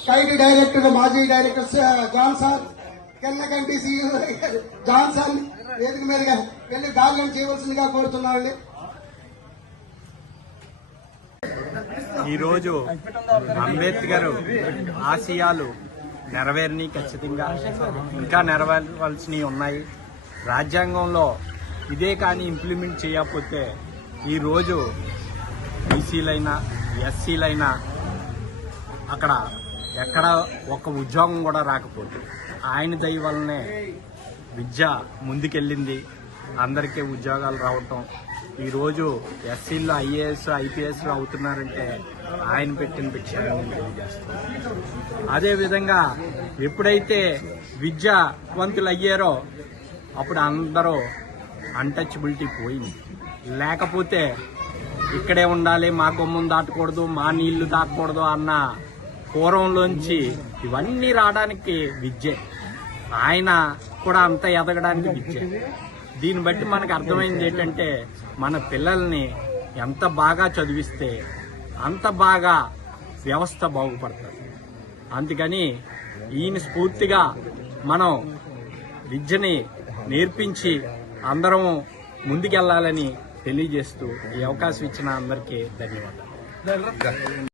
స్టైట్ director మాజీ director John sir Kennakanti John sir వేదిక మీదుగా వెళ్ళి గార్లెండ్ చేయవలసిందిగా కోరుతున్నామండి. ఈరోజు అంబేద్కర్ ఆశయాలు నెరవేరిని ఖచ్చితంగా ఇంకా నెరవేరవలసినవి ఉన్నాయి. రాజ్యాంగంలో ఇదే కానీ ఇంప్లిమెంట్ చేయకపోతే ఈరోజు బీసీలైనా ఎస్సీలైనా అక్కడ ఎక్కడ ఒక్క ఉద్యోగం కూడా రాకపోతే ఆయన దయ వల్లనే విద్య ముందుకెళ్ళింది, అందరికీ ఉద్యోగాలు రావటం. ఈరోజు ఎస్సీల్లో ఐఏఎస్ ఐపీఎస్లు అవుతున్నారంటే ఆయన పెట్టిన భిక్షని తెలియజేస్తాం. అదేవిధంగా ఎప్పుడైతే విద్యావంతులు అయ్యారో అప్పుడు అందరూ అన్టచబిలిటీ పోయింది. లేకపోతే ఇక్కడే ఉండాలి, మా గుమ్మం దాటకూడదు, మా నీళ్లు దాటకూడదు అన్న పూర్వంలోంచి ఇవన్నీ రావడానికి విద్యే, ఆయన కూడా అంత ఎదగడానికి విద్యే. దీన్ని బట్టి మనకు అర్థమైంది ఏంటంటే మన పిల్లల్ని ఎంత బాగా చదివిస్తే అంత బాగా వ్యవస్థ బాగుపడుతుంది. అందుకని ఈయన స్ఫూర్తిగా మనం విద్యని నేర్పించి అందరం ముందుకెళ్లాలని తెలియజేస్తూ ఈ అవకాశం ఇచ్చిన అందరికీ ధన్యవాదాలు.